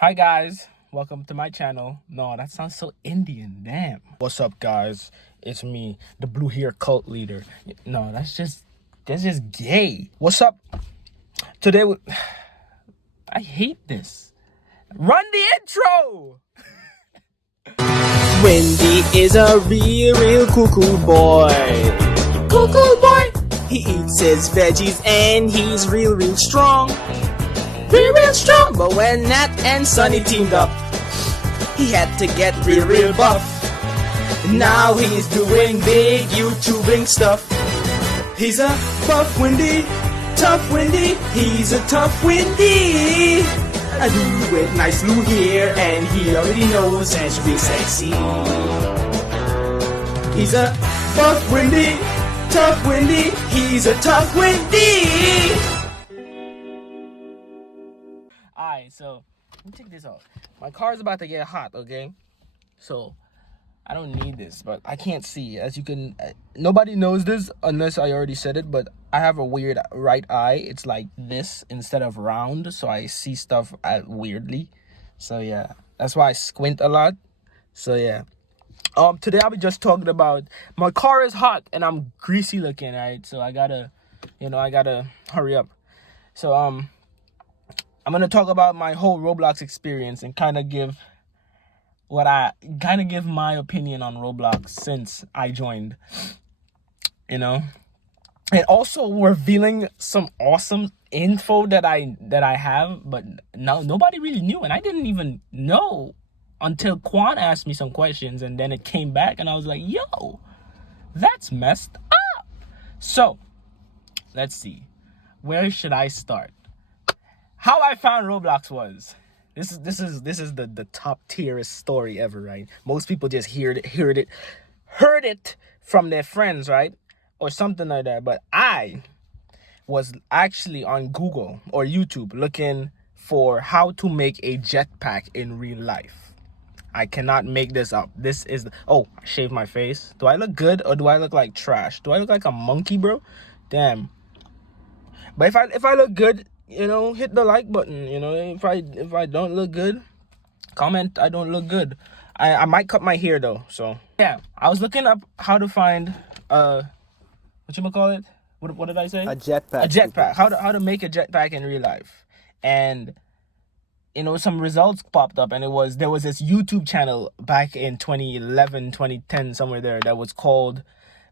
Hi guys, welcome to my channel. No, that sounds so Indian. Damn. What's up, guys? It's me, the blue hair cult leader. No, that's just gay. What's up? Today I hate this. Run the intro. Windy is a real cuckoo boy. Cuckoo boy! He eats his veggies and he's real strong. Real strong! But when Nat and Sunny teamed up, he had to get real buff. Now he's doing big YouTubing stuff. He's a buff Windy, tough Windy. He's a tough Windy. A dude with nice blue hair, and he already knows and should be sexy. He's a buff Windy, tough Windy. He's a tough Windy. Alright, so let me take this off. My car's about to get hot, okay? So I don't need this, but I can't see. As you can, nobody knows this unless I already said it, but I have a weird right eye. It's like this instead of round, so I see stuff weirdly. So yeah, that's why I squint a lot. So yeah. Today I'll be just talking about my car is hot and I'm greasy looking, right? So I gotta hurry up. So I'm gonna talk about my whole Roblox experience and kind of give my opinion on Roblox since I joined, and also revealing some awesome info that I have, but nobody really knew, and I didn't even know until Quan asked me some questions, and then it came back, and I was like, yo, that's messed up. So let's see, where should I start? How I found Roblox was. This is the top tierest story ever, right? Most people just heard it from their friends, right? Or something like that. But I was actually on Google or YouTube looking for how to make a jetpack in real life. I cannot make this up. I shaved my face. Do I look good or do I look like trash? Do I look like a monkey, bro? Damn. But if I look good, hit the like button. If I don't look good, comment I don't look good. I might cut my hair though. So yeah, I was looking up how to find what you call it? What did I say? A jetpack. A jetpack. How to make a jetpack in real life. And some results popped up, and there was this YouTube channel back in 2011, 2010, somewhere there, that was called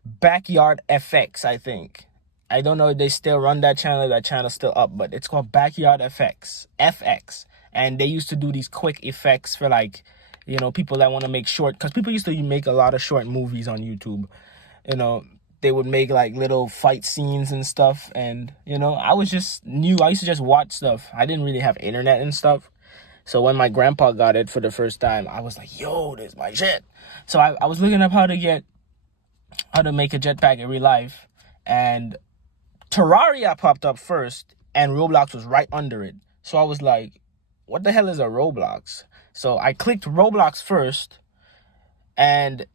Backyard FX, I think. I don't know if they still run that channel. That channel's still up, but it's called Backyard FX. And they used to do these quick effects for people that want to make short, because people used to make a lot of short movies on YouTube. They would make like little fight scenes and stuff. And, I was just new. I used to just watch stuff. I didn't really have internet and stuff. So when my grandpa got it for the first time, I was like, yo, this is my shit. So I was looking up how to make a jetpack in real life. And Terraria popped up first, and Roblox was right under it. So I was like, what the hell is a Roblox? So I clicked Roblox first, and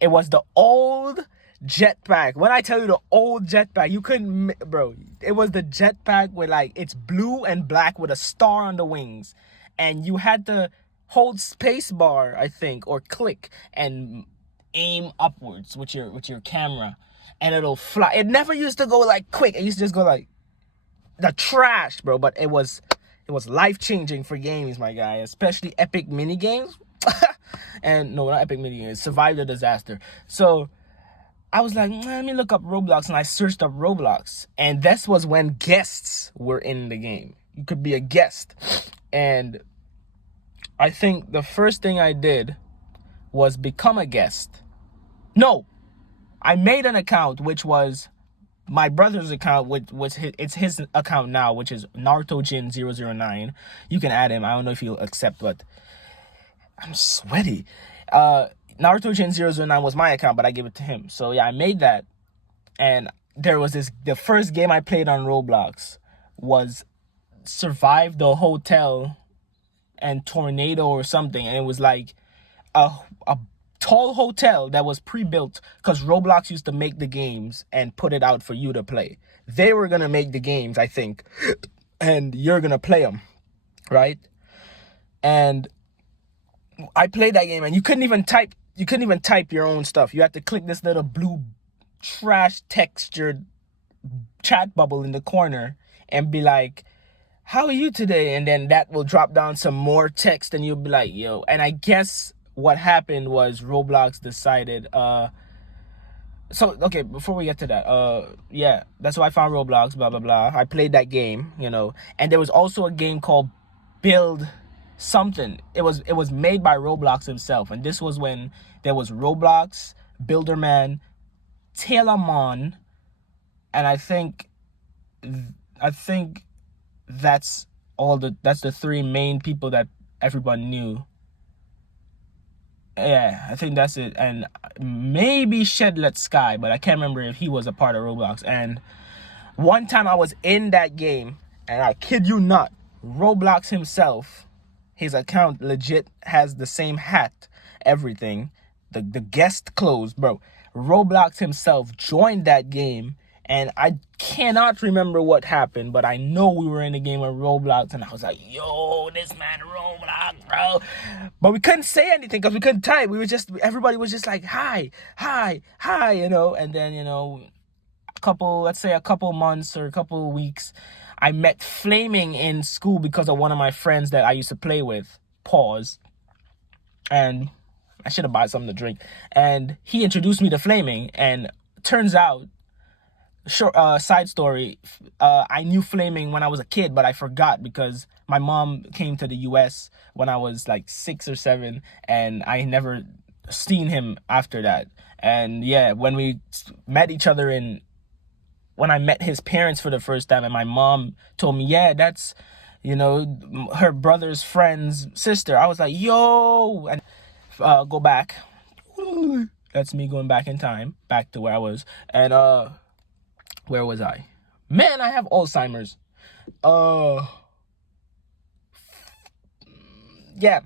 it was the old jetpack. When I tell you the old jetpack, you couldn't, bro. It was the jetpack with it's blue and black with a star on the wings. And you had to hold space bar, I think, or click and aim upwards with your camera. And it'll fly. It never used to go quick. It used to just go the trash, bro. But it was life-changing for games, my guy. Especially epic mini games. And no, not epic mini games. Survive the disaster. So I was like, let me look up Roblox, and I searched up Roblox. And this was when guests were in the game. You could be a guest. And I think the first thing I did was become a guest. No. I made an account, which was my brother's account, it's his account now, which is NarutoJin009. You can add him. I don't know if he'll accept, but I'm sweaty. NarutoJin009 was my account, but I gave it to him. So yeah, I made that. And there was the first game I played on Roblox was Survive the Hotel and Tornado or something. And it was like a tall hotel that was pre-built, because Roblox used to make the games and put it out for you to play. They were gonna make the games, I think, and you're gonna play them, right? And I played that game, and you couldn't even type your own stuff. You had to click this little blue trash textured chat bubble in the corner and be like, how are you today? And then that will drop down some more text, and you'll be like, yo. And I guess what happened was Roblox decided, so okay, before we get to that, yeah, that's why I found Roblox, blah blah blah. I played that game, and there was also a game called Build something. It was made by Roblox himself, and this was when there was Roblox, Builderman, Taylormon, and I think that's the three main people that everyone knew. Yeah, I think that's it. And maybe Shedlet Sky, but I can't remember if he was a part of Roblox. And one time I was in that game, and I kid you not, Roblox himself, his account legit has the same hat, everything, the guest clothes, bro. Roblox himself joined that game, and I cannot remember what happened, but I know we were in a game of Roblox, and I was like, yo, this man Roblox, bro. But we couldn't say anything because we couldn't type. Everybody was just like, hi, and then, let's say a couple months or a couple weeks, I met Flaming in school because of one of my friends that I used to play with. Pause. And I should have bought something to drink. And he introduced me to Flaming, and turns out, side story, I knew Flaming when I was a kid, but I forgot because my mom came to the US when I was like 6 or 7, and I never seen him after that. And yeah, when we met each other when I met his parents for the first time, and my mom told me, yeah, that's, her brother's friend's sister. I was like, yo, and go back. That's me going back in time, back to where I was. And where was I? Man, I have Alzheimer's. Yeah.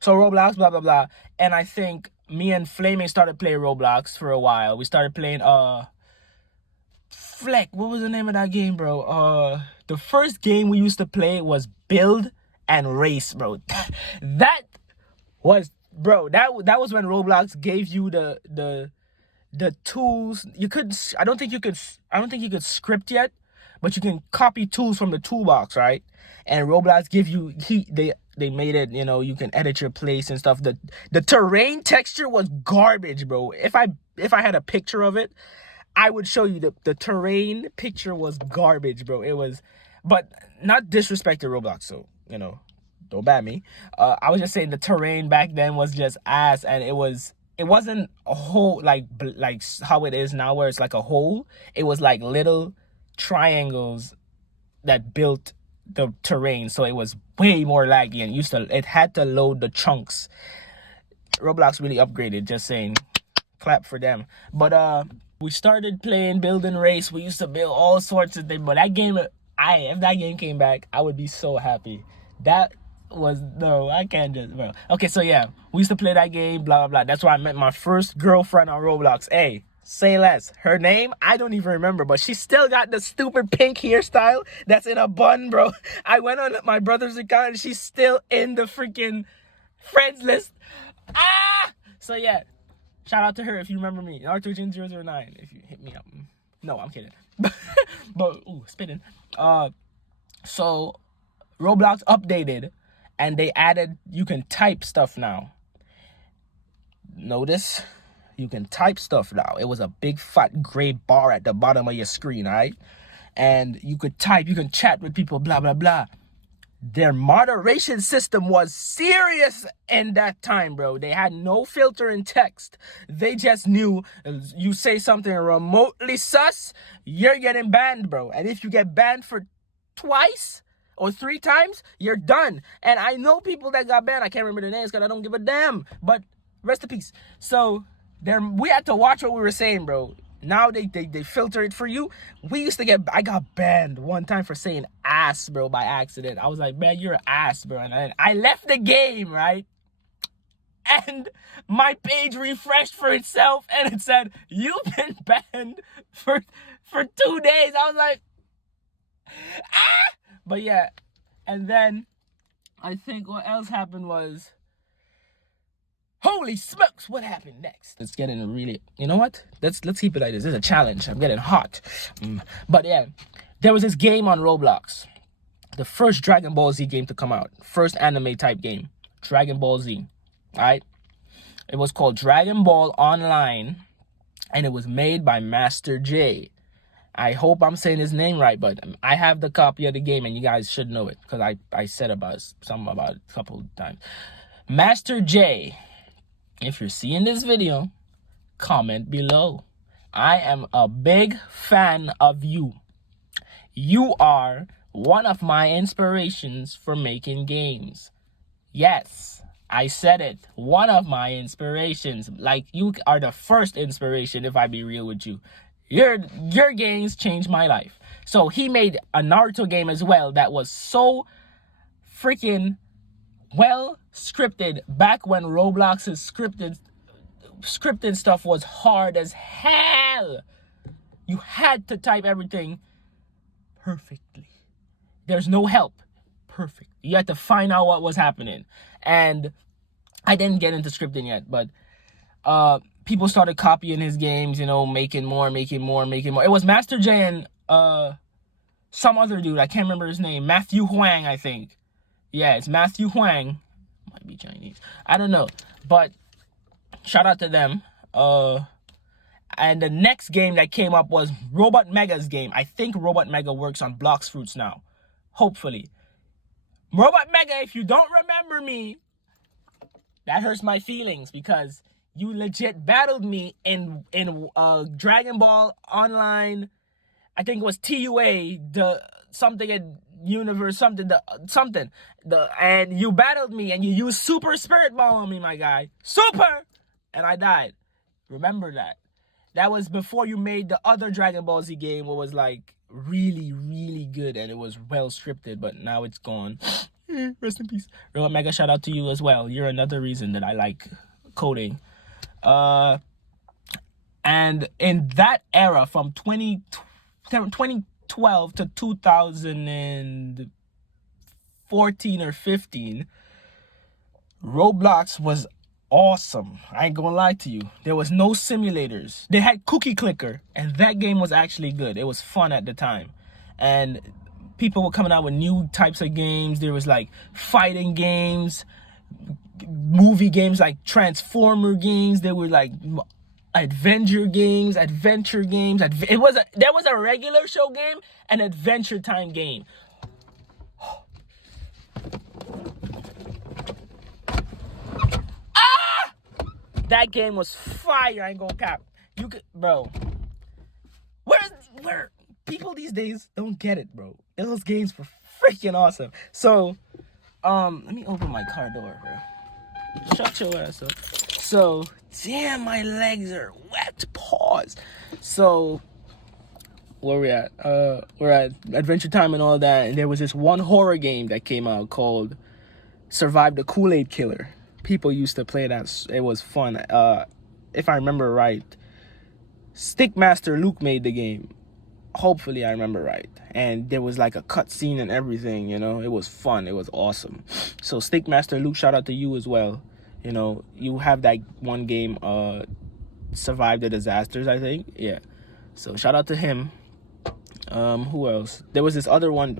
So Roblox, blah blah blah. And I think me and Flaming started playing Roblox for a while. We started playing Fleck, what was the name of that game, bro? The first game we used to play was Build and Race, bro. That was when Roblox gave you the tools. I don't think you could script yet, but you can copy tools from the toolbox, right? And Roblox give you they made it, you can edit your place and stuff. The terrain texture was garbage, bro. If I had a picture of it, I would show you the terrain picture was garbage, bro. It was, but not disrespect to Roblox, so, don't bat me. I was just saying the terrain back then was just ass, and it wasn't a hole like how it is now where it's like a hole. It was like little triangles that built the terrain, so it was way more laggy, and it had to load the chunks. Roblox really upgraded, just saying. Clap for them. But we started playing Build and Race. We used to build all sorts of things. But that game, if that game came back, I would be so happy. I can't just, bro. Okay, so yeah, we used to play that game, blah, blah, blah. That's where I met my first girlfriend on Roblox. Hey, say less. Her name, I don't even remember, but she still got the stupid pink hairstyle that's in a bun, bro. I went on my brother's account, and she's still in the freaking friends list. So yeah. Shout out to her if you remember me. R2G009 if you hit me up. No, I'm kidding. But spinning. So Roblox updated, and they added you can type stuff now. Notice you can type stuff now. It was a big fat gray bar at the bottom of your screen, right? And you could type, you can chat with people, blah blah blah. Their moderation system was serious in that time, bro. They had no filter in text. They just knew you say something remotely sus, you're getting banned, bro. And if you get banned for twice or 3 times, you're done. And I know people that got banned. I can't remember their names because I don't give a damn. But rest in peace. So we had to watch what we were saying, bro. Now they filter it for you. I got banned one time for saying ass, bro, by accident. I was like, man, you're an ass, bro. And I left the game, right? And my page refreshed for itself, and it said, you've been banned for 2 days. I was like, ah! But yeah, and then I think what else happened was, holy smokes, what happened next? It's getting really, you know what? Let's keep it like this. This is a challenge. I'm getting hot. But yeah, there was this game on Roblox. The first Dragon Ball Z game to come out. First anime type game. Dragon Ball Z. Alright? It was called Dragon Ball Online. And it was made by Master J. I hope I'm saying his name right, but I have the copy of the game and you guys should know it. Because I said something about it a couple of times. Master J, if you're seeing this video, comment below. I am a big fan of you. You are one of my inspirations for making games. Yes, I said it. One of my inspirations. Like, you are the first inspiration, if I be real with you. Your games changed my life. So he made a Naruto game as well that was so freaking well scripted back when Roblox's scripted stuff was hard as hell. You had to type everything perfectly. There's no help. Perfect. You had to find out what was happening. And I didn't get into scripting yet, but people started copying his games, you know, making more. It was Master J and some other dude. I can't remember his name. Matthew Huang, I think. Yeah, it's Matthew Huang. Might be Chinese. I don't know. But shout out to them. And the next game that came up was Robot Mega's game. I think Robot Mega works on Blox Fruits now. Hopefully. Robot Mega, if you don't remember me, that hurts my feelings because you legit battled me in Dragon Ball Online. I think it was TUA, and you battled me and you used Super Spirit Ball on me, my guy. Super! And I died. Remember that. That was before you made the other Dragon Ball Z game, what was like really, really good and it was well scripted, but now it's gone. Rest in peace. Real Mega, shout out to you as well. You're another reason that I like coding. And in that era, from 2012 to 2014 or 15, Roblox was awesome. I ain't gonna lie to you. There was no simulators. They had Cookie Clicker, and that game was actually good. It was fun at the time. And people were coming out with new types of games. There was like fighting games, movie games like Transformer games. There were like adventure games. There was a regular show game and Adventure Time game. That game was fire. I ain't gonna cap. You could, bro. Where people these days don't get it, bro. Those games were freaking awesome. So, let me open my car door, bro. Shut your ass up. So, damn, my legs are wet. Pause. So, where we at? We're at Adventure Time and all that. And there was this one horror game that came out called Survive the Kool-Aid Killer. People used to play that. It was fun. If I remember right, Stickmaster Luke made the game. Hopefully I remember right. And there was like a cutscene and everything, you know. It was fun. It was awesome. So Stickmaster Luke, shout out to you as well. You know, you have that one game, Survive the Disasters, I think. Yeah. So shout out to him. Who else? There was this other one,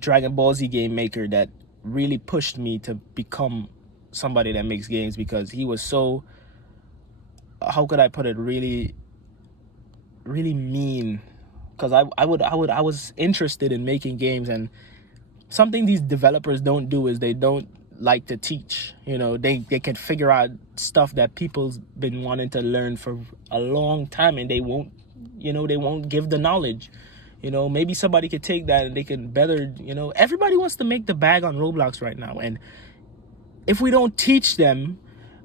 Dragon Ball Z game maker that really pushed me to become somebody that makes games, because he was so, how could I put it, really mean. Because I was interested in making games, and something these developers don't do is they don't like to teach. You know, they can figure out stuff that people's been wanting to learn for a long time, and they won't give the knowledge. You know, maybe somebody could take that and they can better, you know, everybody wants to make the bag on Roblox right now. And if we don't teach them,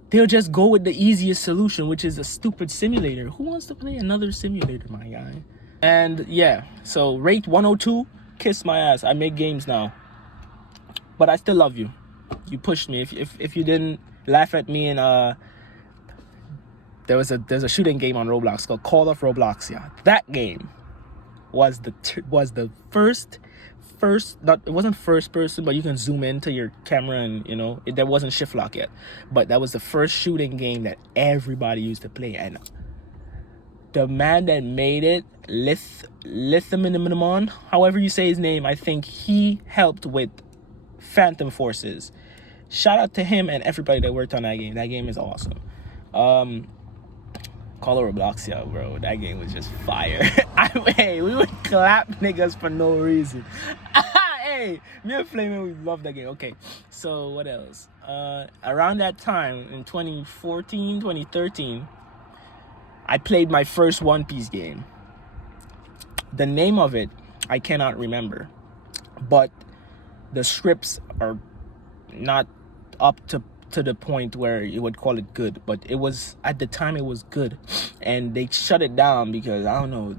they'll just go with the easiest solution, which is a stupid simulator. Who wants to play another simulator, my guy? And yeah, so rate 102, kiss my ass. I make games now. But I still love you. You pushed me. If you didn't laugh at me and there's a shooting game on Roblox called Call of Roblox. Yeah, that game was the first not, it wasn't first person, but you can zoom into your camera and there wasn't shift lock yet, but that was the first shooting game that everybody used to play. And the man that made it, Lithiminimon, however you say his name, I think he helped with Phantom Forces. Shout out to him and everybody that worked on that game. That game is awesome. Call it Roblox, yo, bro. That game was just fire. Hey, we would clap niggas for no reason. Hey, me and Flaming, we love that game. Okay, so what else? Around that time, in 2014, 2013, I played my first One Piece game. The name of it, I cannot remember. But the scripts are not up to the point where you would call it good, but it was, at the time, it was good. And they shut it down because, I don't know,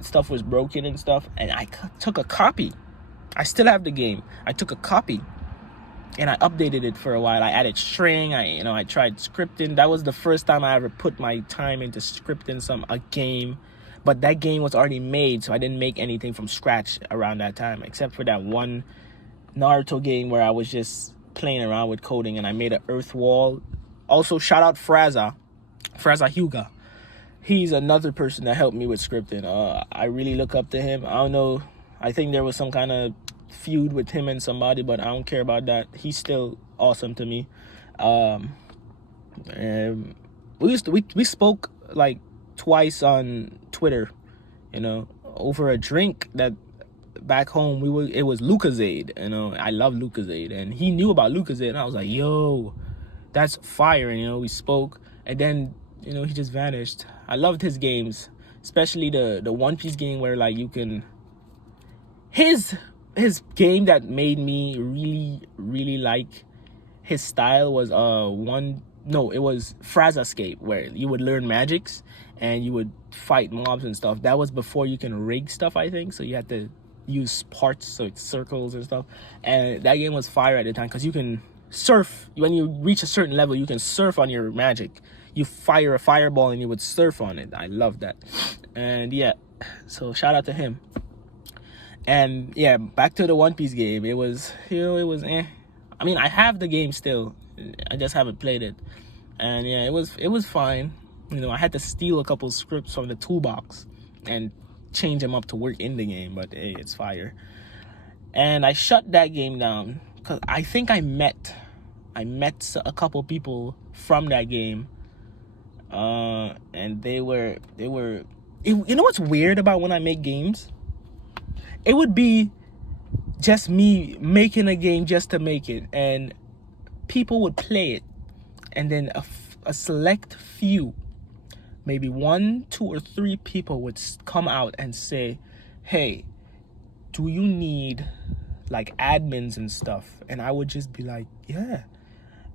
stuff was broken and stuff. And I took a copy. I still have the game. I took a copy and I updated it for a while. I added string. I tried scripting. That was the first time I ever put my time into scripting a game. But that game was already made, so I didn't make anything from scratch around that time, except for that one Naruto game where I was just playing around with coding and I made an earth wall. Also, shout out Fraza Hyuga. He's another person that helped me with scripting. I really look up to him. I don't know, I think there was some kind of feud with him and somebody, but I don't care about that. He's still awesome to me. And we spoke like twice on Twitter, over a drink that back home it was Lucozade. I love Lucozade, and he knew about Lucozade, and I was like, yo, that's fire. And we spoke, and then he just vanished. I loved his games, especially the One Piece game where like you can his game that made me really, really like his style was it was Frazascape, where you would learn magics and you would fight mobs and stuff. That was before you can rig stuff, I think, so you had to use parts, so it's circles and stuff. And that game was fire at the time because you can surf. When you reach a certain level, you can surf on your magic. You fire a fireball and you would surf on it. I love that. And yeah, so shout out to him. And yeah, back to the One Piece game. It was eh. I mean, I have the game still, I just haven't played it. And yeah, it was fine. I had to steal a couple scripts from the toolbox and change them up to work in the game, but hey, it's fire. And I shut that game down because I think I met a couple people from that game, and they were what's weird about when I make games? It would be just me making a game just to make it, and people would play it, and then a select few, maybe 1, 2, or 3 people would come out and say, hey, do you need like admins and stuff? And I would just be like, yeah.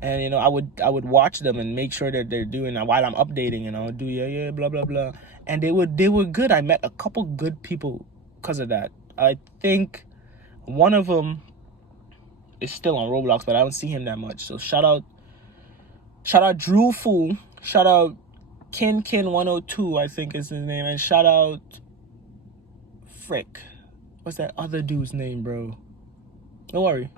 And I would watch them and make sure that they're doing that while I'm updating, do yeah blah blah blah. And they were good. I met a couple good people because of that. I think one of them is still on Roblox, but I don't see him that much. So shout out Drew Fool, shout out Kin102, I think is his name, and shout out Frick. What's that other dude's name, bro? Don't worry,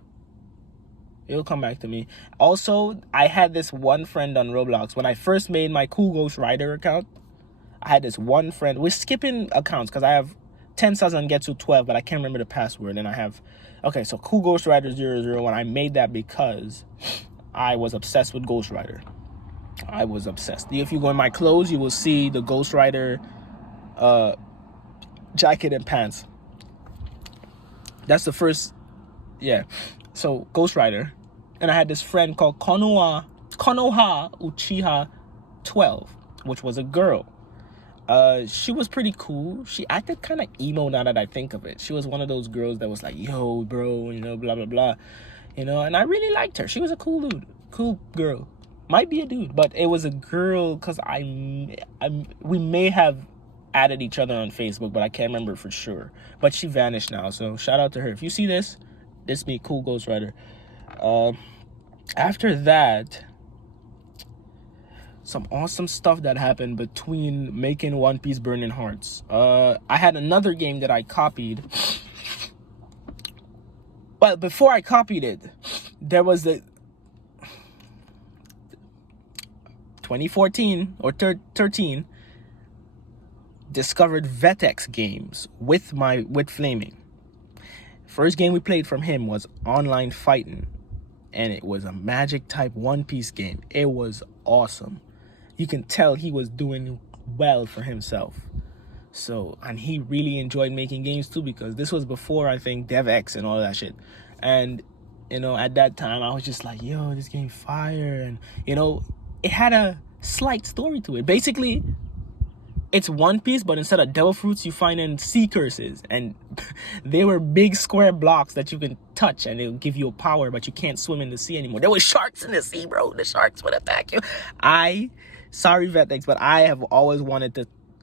it'll come back to me. Also, I had this one friend on Roblox when I first made my Cool Ghost Rider account. I had this one friend. We're skipping accounts because I have 10 Sazan get to 12, but I can't remember the password. And I have, okay, so Cool Ghost Rider 001. I made that because I was obsessed with Ghost Rider. I was obsessed. If you go in my clothes, you will see the Ghost Rider jacket and pants. That's the first, yeah. So Ghost Rider. And I had this friend called Konoha Uchiha 12, which was a girl. She was pretty cool. She acted kind of emo now that I think of it. She was one of those girls that was like, yo, bro, blah, blah, blah. And I really liked her. She was a cool girl. Might be a dude, but it was a girl because we may have added each other on Facebook, but I can't remember for sure. But she vanished now, so shout out to her. If you see this me, Cool Ghost Rider. After that, some awesome stuff that happened between making One Piece Burning Hearts. I had another game that I copied. But before I copied it, there was the 2014 or 13 discovered Vetex games with Flaming. First game we played from him was Online Fighting, and it was a magic type One Piece game. It was awesome. You can tell he was doing well for himself. So, and he really enjoyed making games too, because this was before, I think, DevX and all that shit. And, you know, at that time, I was just like, yo, this game fire. And, you know, it had a slight story to it. Basically, it's One Piece, but instead of devil fruits, you find in sea curses. And they were big square blocks that you can touch, and it'll give you a power, but you can't swim in the sea anymore. There were sharks in the sea, bro. The sharks would attack you. Sorry, Vetex, but I have always wanted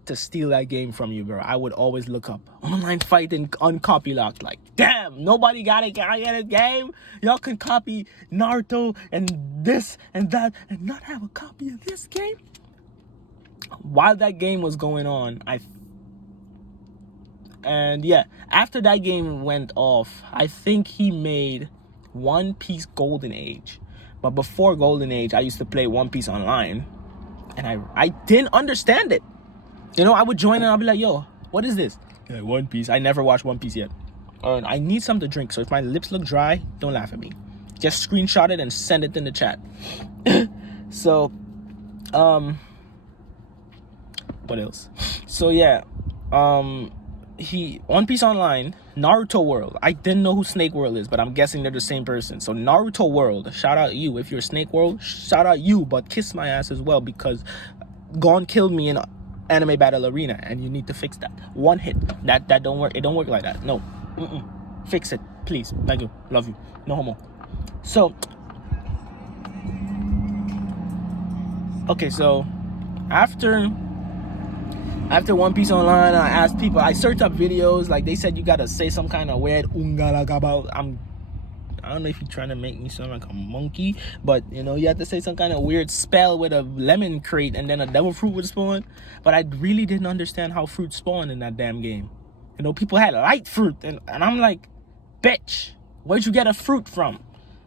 to steal that game from you, bro. I would always look up Online Fighting on copy lock. Like, damn, nobody got it. Can I get a game? Y'all can copy Naruto and this and that and not have a copy of this game? While that game was going on, after that game went off, I think he made One Piece Golden Age. But before Golden Age, I used to play One Piece online, and I didn't understand it. You know, I would join and I'll be like, yo, what is this? Like, One Piece. I never watched One Piece yet. I need something to drink, so if my lips look dry, don't laugh at me. Just screenshot it and send it in the chat. So, what else? So yeah, One Piece Online, Naruto World. I didn't know who Snake World is, but I'm guessing they're the same person. So Naruto World, shout out you. If you're Snake World, shout out you, but kiss my ass as well, because Gon killed me in Anime Battle Arena, and you need to fix that. One hit. That don't work. It don't work like that. No. Fix it, please. Thank you. Love you. No homo. So, okay, so after One Piece Online, I asked people, I searched up videos, like they said you gotta say some kind of weird ungalagaba. I don't know if you're trying to make me sound like a monkey, but you know, you have to say some kind of weird spell with a lemon crate and then a devil fruit would spawn. But I really didn't understand how fruit spawned in that damn game. You know, people had light fruit, and I'm like, bitch, where'd you get a fruit from?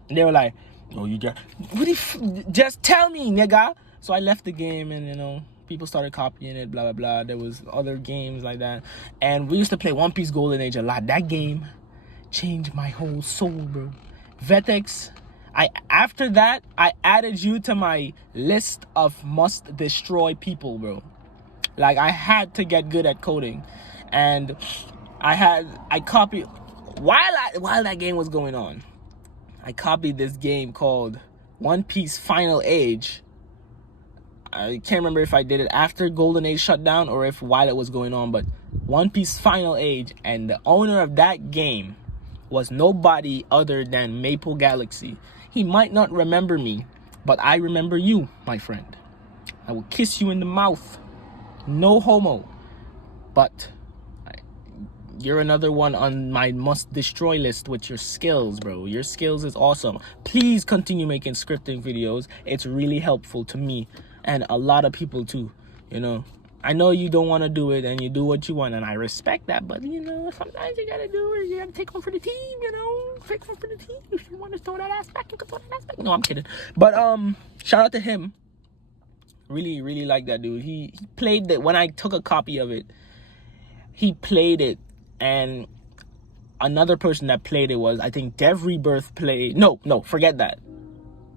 And they were like, oh, you got, just tell me, nigga. So I left the game, and you know, people started copying it, blah, blah, blah. There was other games like that. And we used to play One Piece Golden Age a lot. That game changed my whole soul, bro. Vetex, after that, I added you to my list of must destroy people, bro. Like, I had to get good at coding. And I copied, while that game was going on, I copied this game called One Piece Final Age. I can't remember if I did it after Golden Age shut down or if while it was going on, but One Piece Final Age, and the owner of that game was nobody other than Maple Galaxy. He might not remember me, but I remember you, my friend. I will kiss you in the mouth. No homo. But you're another one on my must destroy list with your skills, bro. Your skills is awesome. Please continue making scripting videos. It's really helpful to me and a lot of people too, you know. I know you don't want to do it and you do what you want, and I respect that, but you know, sometimes you gotta do it. You gotta take one for the team, you know. Take one for the team. If you want to throw that ass back, you can throw that ass back. No, I'm kidding. But shout out to him. Really, really like that dude. He played it when I took a copy of it. He played it, and another person that played it was, I think, Dev Rebirth played. No, forget that.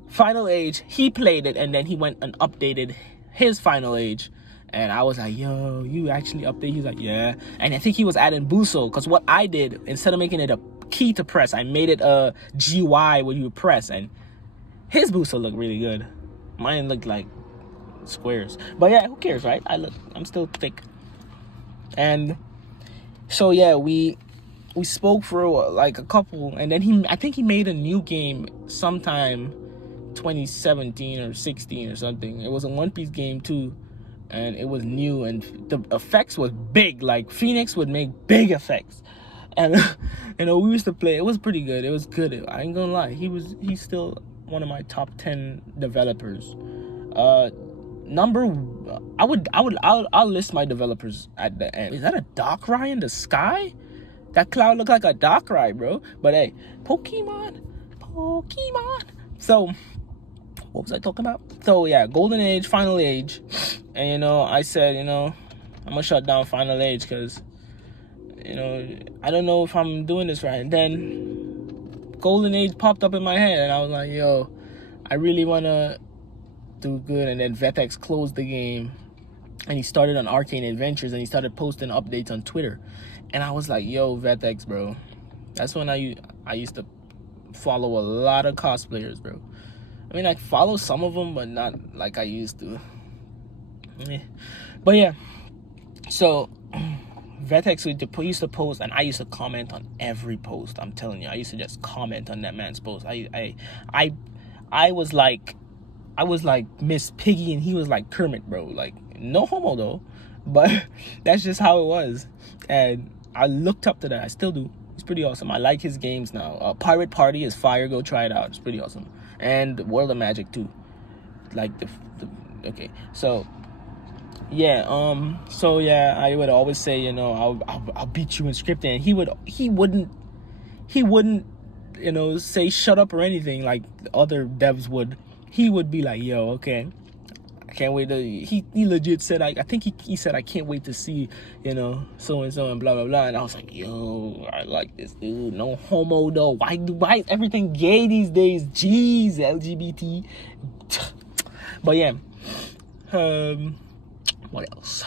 Final Age, he played it, and then he went and updated his Final Age. And I was like, yo, you actually update? He's like, yeah. And I think he was adding Buso, because what I did, instead of making it a key to press, I made it a GY where you would press, and his Buso looked really good. Mine looked like squares. But yeah, who cares, right? I'm still thick. And so yeah, we spoke for like a couple, and then I think he made a new game sometime 2017 or 16 or something. It was a One Piece game too, and it was new, and the effects was big. Like Phoenix would make big effects, and you know, we used to play. It was pretty good. It was good. I ain't gonna lie. He's still one of my top 10 developers. I'll list my developers at the end. Is that a Darkrai in the sky? That cloud looked like a Darkrai, bro. But hey, Pokemon. So, what was I talking about? So yeah, Golden Age, Final Age, and I said, I'm gonna shut down Final Age because, I don't know if I'm doing this right. And then Golden Age popped up in my head, and I was like, yo, I really wanna do good. And then Vetex closed the game, and he started on Arcane Adventures, and he started posting updates on Twitter, and I was like, yo, Vetex, bro. That's when I used to follow a lot of cosplayers, bro. I mean, I follow some of them, but not like I used to. But yeah, so Vetex used to post, and I used to comment on every post. I'm telling you, I used to just comment on that man's post. I was like Miss Piggy, and he was like Kermit, bro. Like, no homo though, but that's just how it was. And I looked up to that. I still do. It's pretty awesome. I like his games now. Pirate Party is fire. Go try it out. It's pretty awesome. And World of Magic too. Like okay. So yeah. I would always say, I'll beat you in scripting. And he wouldn't, say shut up or anything like other devs would. He would be like, yo, okay, I can't wait to. He legit said, I think he said, I can't wait to see, so and so and blah blah blah. And I was like, yo, I like this dude. No homo though. Why is everything gay these days? Jeez, LGBT. But yeah, what else?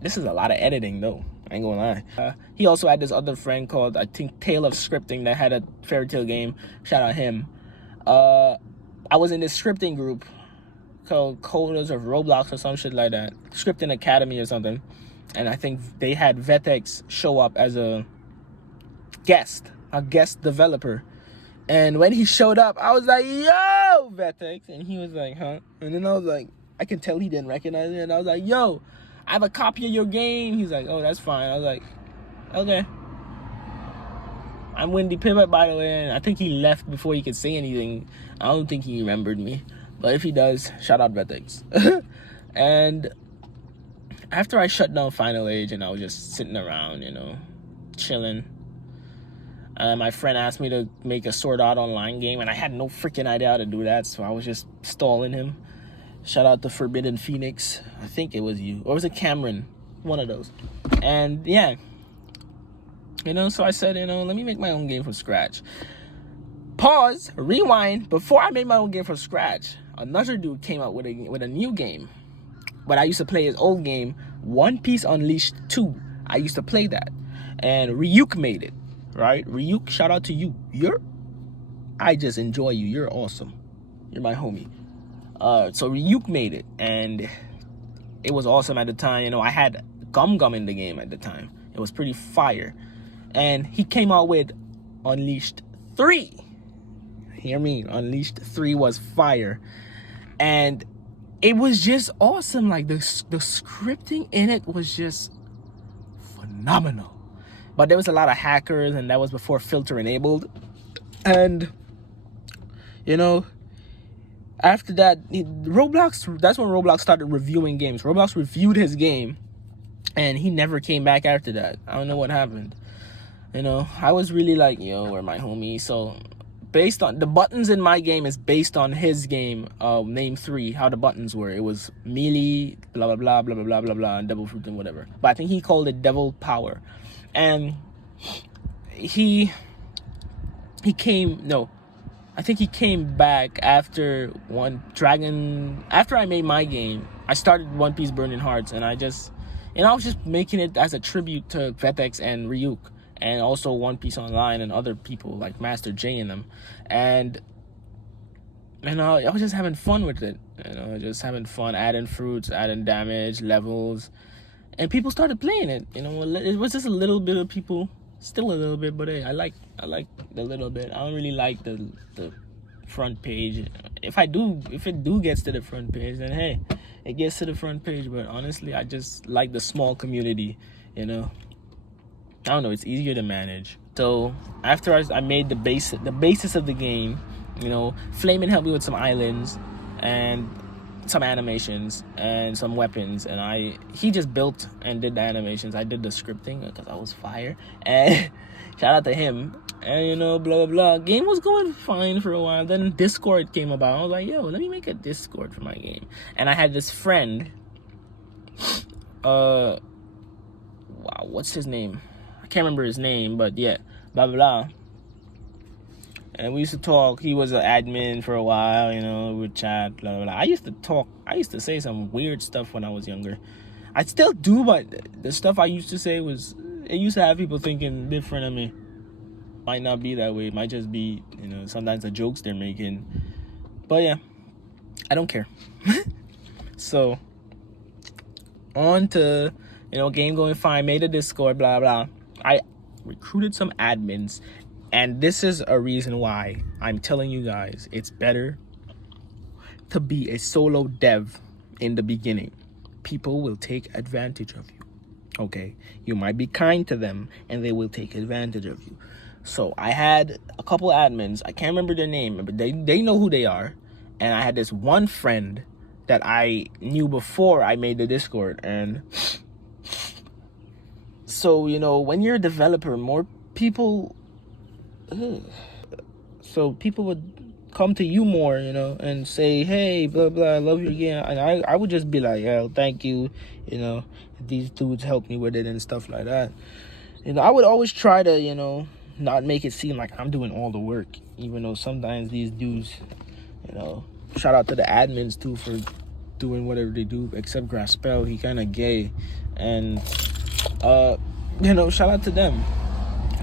This is a lot of editing though. I ain't gonna lie. He also had this other friend called, I think, Tale of Scripting, that had a fairy tale game. Shout out him. I was in this scripting group called Coders of Roblox or some shit like that. Scripting Academy or something. And I think they had Vetex show up as a guest developer. And when he showed up, I was like, yo, Vetex. And he was like, huh? And then I was like, I can tell he didn't recognize me. And I was like, yo, I have a copy of your game. He's like, oh, that's fine. I was like, okay. I'm WindyPivot, by the way, and I think he left before he could say anything. I don't think he remembered me. But if he does, shout out Vetex. And after I shut down Final Age and I was just sitting around, chilling, my friend asked me to make a Sword Art Online game, and I had no freaking idea how to do that, so I was just stalling him. Shout out to Forbidden Phoenix. I think it was you. Or was it Cameron? One of those. And yeah. So I said, let me make my own game from scratch. Pause, rewind. Before I made my own game from scratch, another dude came out with a new game. But I used to play his old game, One Piece Unleashed 2. I used to play that. And Ryuk made it, right? Ryuk, shout out to you. I just enjoy you. You're awesome. You're my homie. So Ryuk made it, and it was awesome at the time. I had Gum in the game at the time. It was pretty fire. And he came out with Unleashed 3. Hear me, Unleashed 3 was fire. And it was just awesome. Like, the scripting in it was just phenomenal. But there was a lot of hackers, and that was before filter enabled. And, after that, that's when Roblox started reviewing games. Roblox reviewed his game, and he never came back after that. I don't know what happened. I was really like, yo, where my homie? So, based on the buttons in my game is based on his game, Name 3, how the buttons were. It was melee, blah, blah, blah, blah, blah, blah, blah, blah, and devil fruit and whatever. But I think he called it devil power. And he came back after after I made my game. I started One Piece Burning Hearts, and I was just making it as a tribute to Vetex and Ryuk, and also One Piece Online and other people like Master J and them. And I was just having fun with it. Just having fun, adding fruits, adding damage, levels. And people started playing it. It was just a little bit of people, still a little bit, but hey, I like the little bit. I don't really like the front page. If it gets to the front page, then hey, it gets to the front page. But honestly, I just like the small community, I don't know, it's easier to manage. So after I made the basis of the game, Flamin helped me with some islands, and some animations and some weapons, and he just built and did the animations. I did the scripting because I was fire, and shout out to him. And you know, blah blah blah. Game was going fine for a while. Then Discord came about. I was like, yo, let me make a Discord for my game. And I had this friend. Wow, what's his name? I can't remember his name, but yeah, blah blah blah. And we used to talk. He was an admin for a while, you know, we'd chat, blah, blah, blah. I used to talk. I used to say some weird stuff when I was younger. I still do, but the stuff I used to say it used to have people thinking different of me. Might not be that way. It might just be, you know, sometimes the jokes they're making. But yeah, I don't care. So, on to, you know, game going fine, made a Discord, blah, blah. I recruited some admins. And this is a reason why I'm telling you guys it's better to be a solo dev in the beginning. People will take advantage of you, okay? You might be kind to them, and they will take advantage of you. So I had a couple admins. I can't remember their name, but they know who they are. And I had this one friend that I knew before I made the Discord. And so, you know, when you're a developer, more people... So people would come to you more, you know, and say, hey, blah, blah, I love you again. And I would just be like, yeah, thank you. You know, these dudes helped me with it and stuff like that. You know, I would always try to, you know, not make it seem like I'm doing all the work, even though sometimes these dudes, you know, shout out to the admins too for doing whatever they do, except Graspel, he kind of gay. And, you know, shout out to them.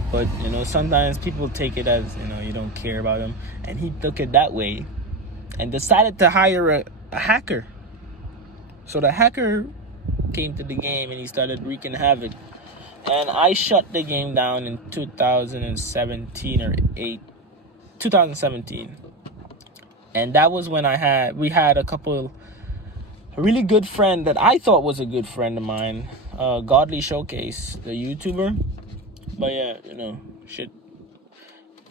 But, you know, sometimes people take it as, you know, you don't care about him. And he took it that way and decided to hire a hacker. So the hacker came to the game and he started wreaking havoc. And I shut the game down in 2017 or 2017. And that was when we had a really good friend that I thought was a good friend of mine. Godly Showcase, the YouTuber. But yeah, you know, shit.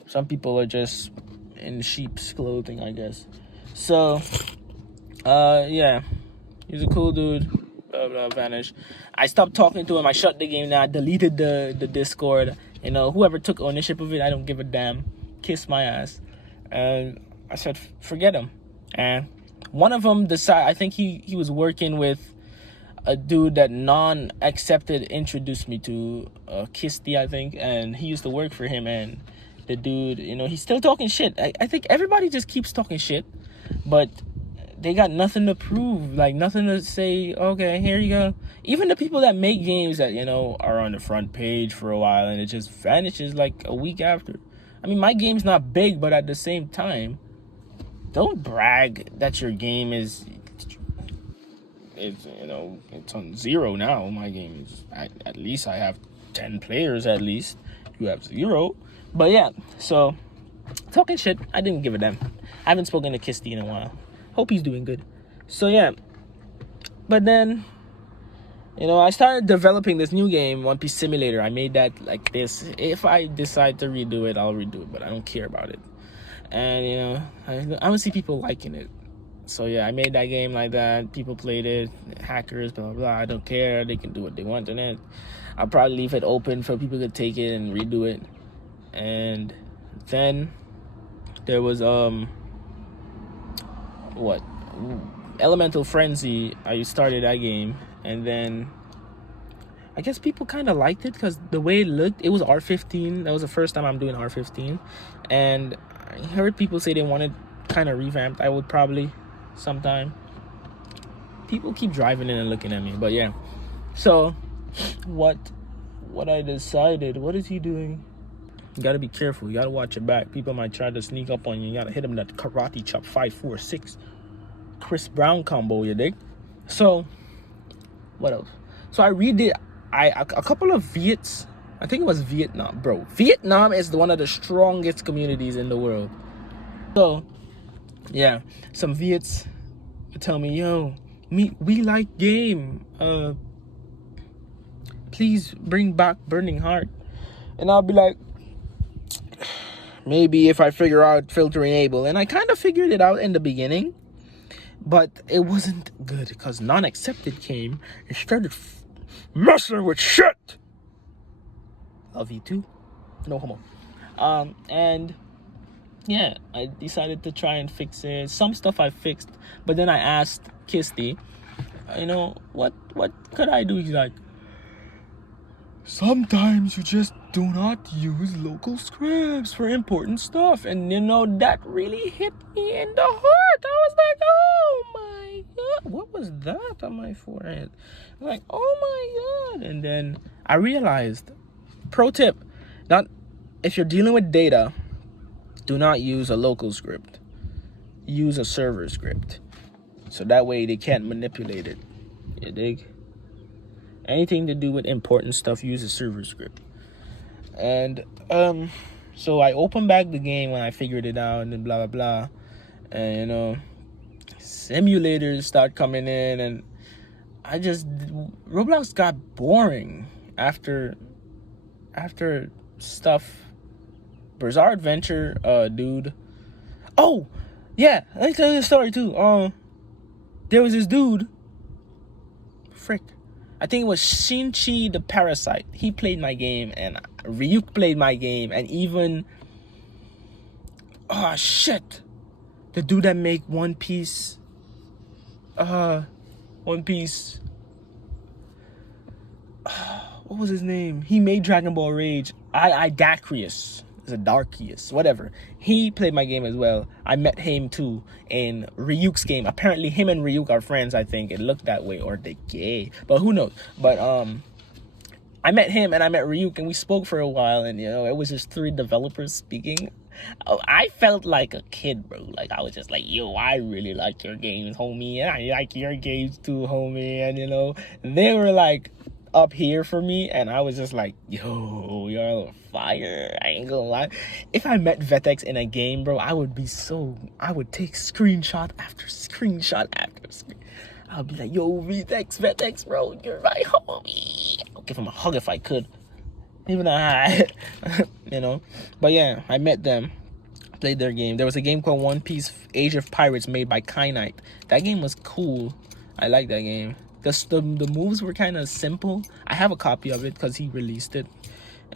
Some people are just in sheep's clothing, I guess. So, yeah. He's a cool dude. Blah, blah, vanished. I stopped talking to him. I shut the game down. I deleted the Discord. You know, whoever took ownership of it, I don't give a damn. Kiss my ass. And I said, forget him. And one of them decided, I think he was working with a dude that non-accepted introduced me to, Kisty, I think, and he used to work for him, and the dude, you know, he's still talking shit. I think everybody just keeps talking shit, but they got nothing to prove, like nothing to say, okay, here you go. Even the people that make games that, you know, are on the front page for a while and it just vanishes like a week after. I mean, my game's not big, but at the same time, don't brag that your game is... It's, you know, it's on 0 now. My game is at least I have 10 players at least. You have 0. But yeah, so talking shit, I didn't give a damn. I haven't spoken to Kisty in a while. Hope he's doing good. So yeah. But then, you know, I started developing this new game, One Piece Simulator. I made that like this. If I decide to redo it, I'll redo it, but I don't care about it. And, you know, I don't see people liking it. So yeah, I made that game like that. People played it, hackers, blah, blah, blah. I don't care. They can do what they want in it. I'll probably leave it open for people to take it and redo it. And then there was, Elemental Frenzy. I started that game. And then I guess people kind of liked it because the way it looked, it was R15. That was the first time I'm doing R15. And I heard people say they wanted kind of revamped. I would probably... sometime. People keep driving in and looking at me, but yeah. So what I decided, what is he doing? You gotta be careful. You gotta watch your back. People might try to sneak up on you. You gotta hit him that karate chop 5-4-6 Chris Brown combo, you dig? So what else? So I redid a couple of Viets. I think it was Vietnam, bro. Vietnam is one of the strongest communities in the world. So yeah, some Viets tell me, yo, we like game. Please bring back Burning Heart. And I'll be like, maybe if I figure out filter enable. And I kind of figured it out in the beginning. But it wasn't good because non-accepted came and started messing with shit. Love you too. No homo. And yeah, I decided to try and fix it. Some stuff I fixed, but then I asked Kisty, what could I do? He's like, sometimes you just do not use local scripts for important stuff. And that really hit me in the heart. I was like, oh my God, what was that on my forehead? I'm like, oh my God. And then I realized, pro tip, if you're dealing with data, do not use a local script. Use a server script. So that way they can't manipulate it. You dig? Anything to do with important stuff, use a server script. And so I opened back the game when I figured it out, and then blah blah blah. And simulators start coming in, and Roblox got boring after stuff. Bizarre Adventure, dude. Oh, yeah, let me tell you a story too. There was this dude. Frick. I think it was Shinchi the Parasite. He played my game, and Ryuk played my game, and even the dude that make One Piece. One Piece. What was his name? He made Dragon Ball Rage. Dacrius. It's a Darkius, whatever. He played my game as well. I met him too in Ryuk's game. Apparently him and Ryuk are friends, I think. It looked that way, or they gay. But who knows? But I met him and I met Ryuk, and we spoke for a while, and it was just 3 developers speaking. I felt like a kid, bro. Like, I was just like, yo, I really like your games, homie, and I like your games too, homie. And they were like up here for me, and I was just like, yo, you're fire. I ain't gonna lie. If I met Vetex in a game, bro, I would take screenshot after screenshot after screen. I'll be like, yo, Vetex, bro, you're my homie. I'll give him a hug if I could. Even I, But yeah, I met them, played their game. There was a game called One Piece Age of Pirates made by Kynite. That game was cool. I like that game. The moves were kind of simple. I have a copy of it because he released it,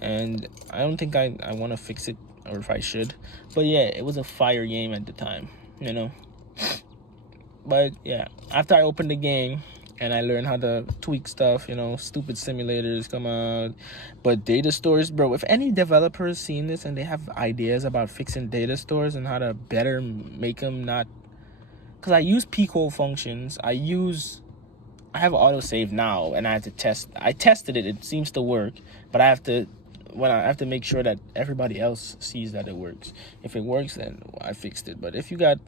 and I don't think I want to fix it, or if I should. But yeah, it was a fire game at the time, But yeah, after I opened the game and I learned how to tweak stuff, stupid simulators come out. But data stores, bro, if any developers seen this and they have ideas about fixing data stores and how to better make them not... Because I use peephole functions. I have autosave now, and I have to test. I tested it. It seems to work, but I have to make sure that everybody else sees that it works. If it works, then I fixed it. But if you got...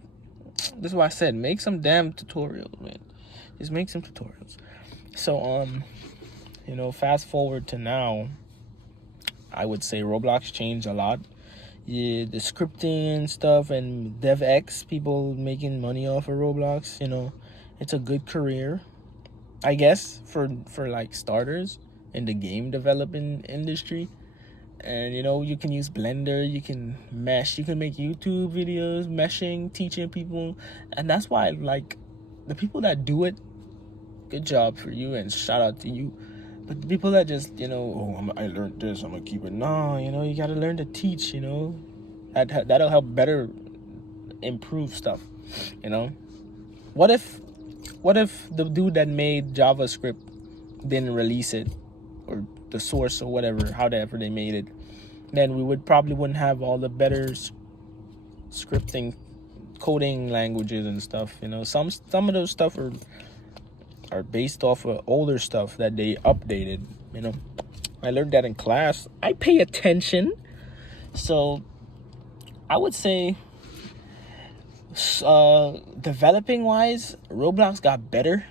This is why I said, make some damn tutorials, man. Just make some tutorials. So, fast forward to now, I would say Roblox changed a lot. Yeah, the scripting and stuff, and DevX, people making money off of Roblox, it's a good career, I guess, for like starters in the game developing industry. And you can use Blender, you can mesh, you can make YouTube videos meshing, teaching people. And that's why, like, the people that do it, good job for you and shout out to you. But the people that just I learned this, I'm gonna keep it. No, you gotta learn to teach. That'll help better improve stuff. What if the dude that made JavaScript didn't release it, or the source or whatever, however they made it? Then we wouldn't have all the better scripting, coding languages and stuff. Some of those stuff are based off of older stuff that they updated. I learned that in class. I pay attention. So I would say, developing wise, Roblox got better.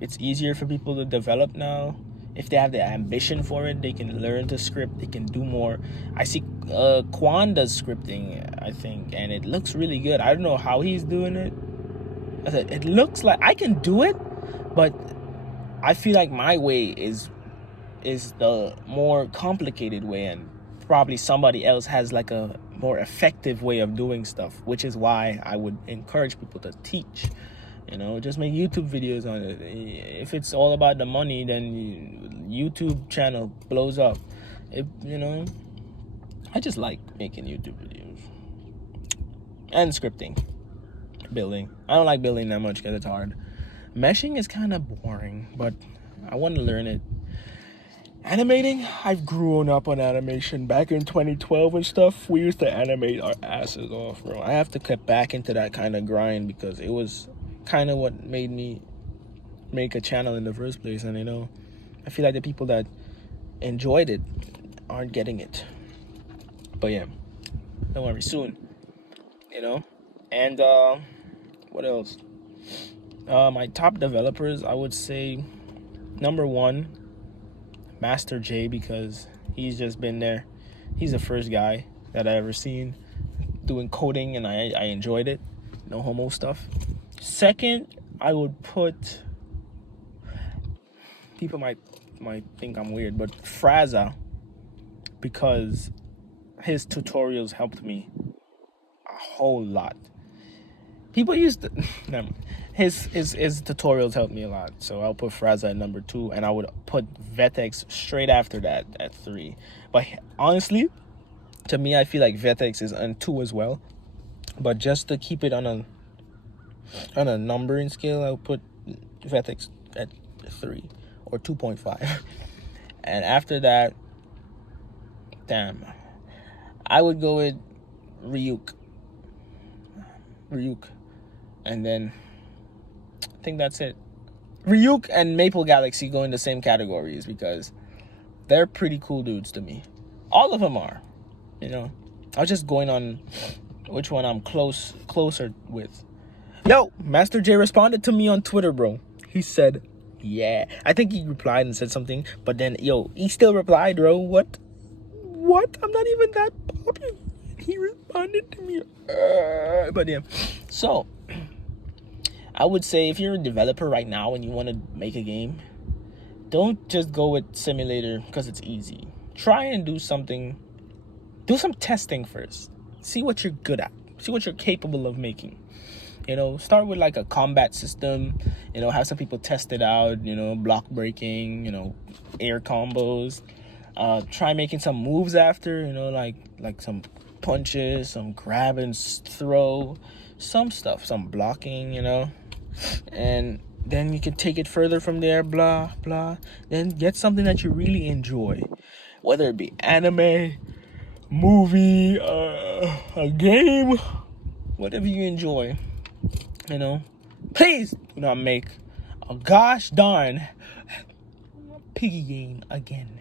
It's easier for people to develop now. If they have the ambition for it, they can learn to script. They can do more. I see Quan does scripting, I think, and it looks really good. I don't know how he's doing it. I said, it looks like I can do it, but I feel like my way is the more complicated way, and probably somebody else has like a more effective way of doing stuff, which is why I would encourage people to teach. Just make YouTube videos on it. If it's all about the money, then YouTube channel blows up. I just like making YouTube videos and scripting, building. I don't like building that much because it's hard. Meshing is kind of boring, but I want to learn it. Animating, I've grown up on animation. Back in 2012 and stuff, we used to animate our asses off, bro. I have to get back into that kind of grind because it was kind of what made me make a channel in the first place. And I feel like the people that enjoyed it aren't getting it. But yeah, don't worry, soon. And what else? My top developers, I would say number 1, Master J, because he's just been there. He's the first guy that I ever seen doing coding, and I enjoyed it. No homo stuff. Second, I would put, people might think I'm weird, but Fraza, because his tutorials helped me a whole lot. People used to his tutorials helped me a lot, so I'll put Fraza at number 2, and I would put Vetex straight after that at 3. But honestly, to me, I feel like Vetex is on 2 as well. But just to keep it on a numbering scale, I'll put Vetex at 3 or 2.5. And after that, I would go with Ryuk. And then I think that's it. Ryuk and Maple Galaxy go in the same categories because they're pretty cool dudes to me. All of them are. I was just going on which one I'm closer with. Yo, Master J responded to me on Twitter, bro. He said, yeah. I think he replied and said something, but then, he still replied, bro. What? I'm not even that popular. He responded to me. But yeah. So, I would say if you're a developer right now and you want to make a game, don't just go with simulator because it's easy. Try and do some testing first. See what you're good at. See what you're capable of making. Start with like a combat system. Have some people test it out. Block breaking. Air combos. Try making some moves after. Like some punches, some grab and throw, some stuff, some blocking. And then you can take it further from there. Blah blah. Then get something that you really enjoy, whether it be anime, movie, a game, whatever you enjoy. Please do not make a gosh darn piggy game again.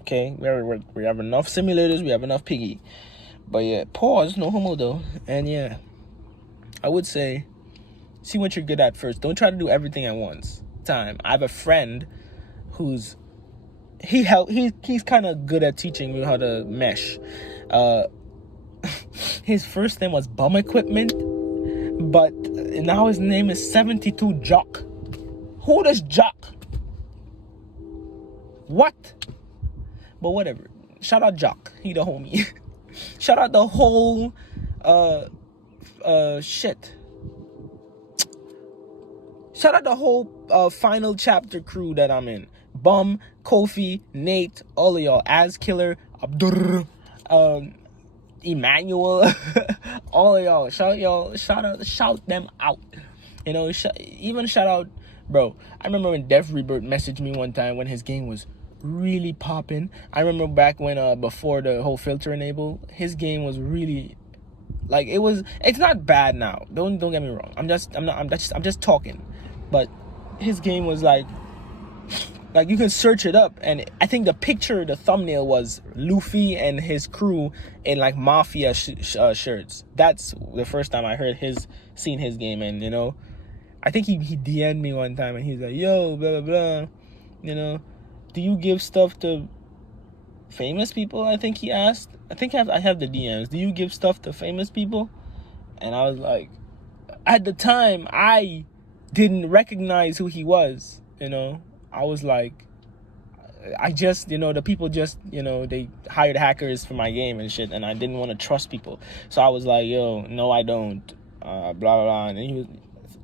Okay, we have enough simulators, we have enough piggy. But yeah, pause, no homo though. And yeah, I would say see what you're good at first. Don't try to do everything at once. I have a friend who's he's kind of good at teaching me how to mesh. His first name was Bum Equipment, but now his name is 72 Jock. Who does Jock? What? But whatever. Shout out Jock. He the homie. Shout out the whole shit. Shout out the whole final chapter crew that I'm in. Bum, Kofi, Nate, all of y'all. Az Killer, Abdur, Emmanuel, all of y'all. Shout them out. Even shout out, bro. I remember when Def Rebirth messaged me one time when his game was really popping. I remember back when before the whole filter enable, his game was really like it's not bad now. Don't get me wrong. I'm just talking. But his game was like you can search it up, and I think the thumbnail was Luffy and his crew in like mafia shirts. That's the first time I seen his game, and I think he DM'd me one time and he's like, yo, blah blah blah, do you give stuff to famous people? I think he asked. I think I have the DMs. Do you give stuff to famous people? And I was like, at the time I didn't recognize who he was. I was like, I just, the people just, they hired hackers for my game and shit, and I didn't want to trust people. So I was like, yo, no, I don't. Blah, blah, blah. And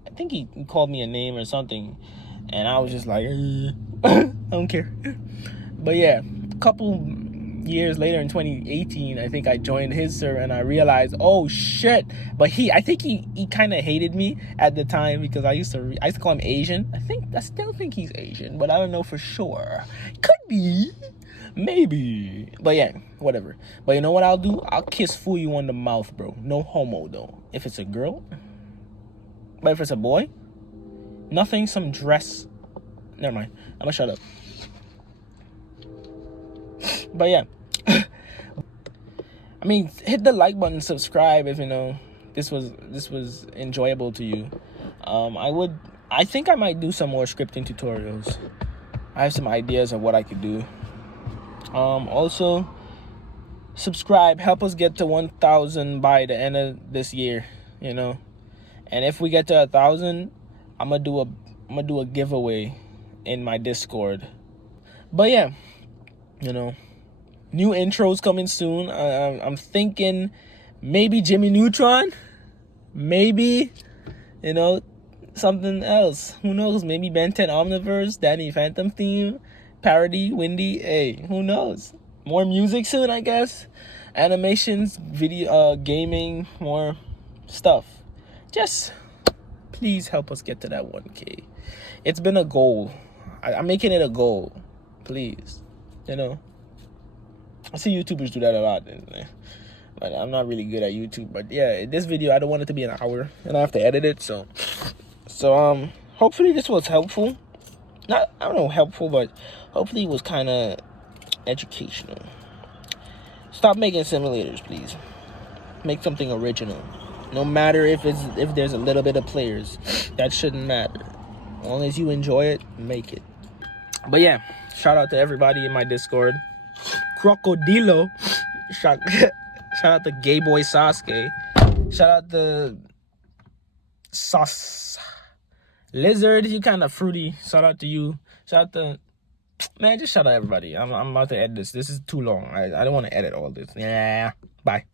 I think he called me a name or something. And I was just like, I don't care. But yeah, a couple years later in 2018, I think I joined his server and I realized, oh shit. But I think he kind of hated me at the time because I used to call him Asian. I still think he's Asian, but I don't know for sure. Could be, maybe. But yeah, whatever. But you know what I'll do? I'll kiss you on the mouth, bro. No homo though. If it's a girl, but if it's a boy, nothing. Some dress. Never mind. I'm gonna shut up. But yeah, I mean, hit the like button, subscribe if this was enjoyable to you. I think I might do some more scripting tutorials. I have some ideas of what I could do. Also, subscribe, help us get to 1,000 by the end of this year, and if we get to 1,000, I'm gonna do a giveaway in my Discord. But yeah, new intros coming soon. I'm thinking maybe Jimmy Neutron, maybe something else. Who knows? Maybe Ben 10 Omniverse, Danny Phantom theme, parody, Windy. Hey, who knows? More music soon, I guess. Animations, video, gaming, more stuff. Just please help us get to that 1K. It's been a goal. I'm making it a goal. Please, I see YouTubers do that a lot, but I'm not really good at YouTube. But yeah, this video, I don't want it to be an hour, and I have to edit it. So hopefully this was helpful. I don't know, helpful, but hopefully it was kind of educational. Stop making simulators, please. Make something original. No matter if there's a little bit of players, that shouldn't matter. As long as you enjoy it, make it. But yeah, shout out to everybody in my Discord. Crocodilo. Shout out to Gay Boy Sasuke. Shout out to Sauce Lizard. You kind of fruity. Shout out to you. Shout out to just shout out everybody. I'm about to edit this. This is too long. I don't want to edit all this. Yeah. Bye.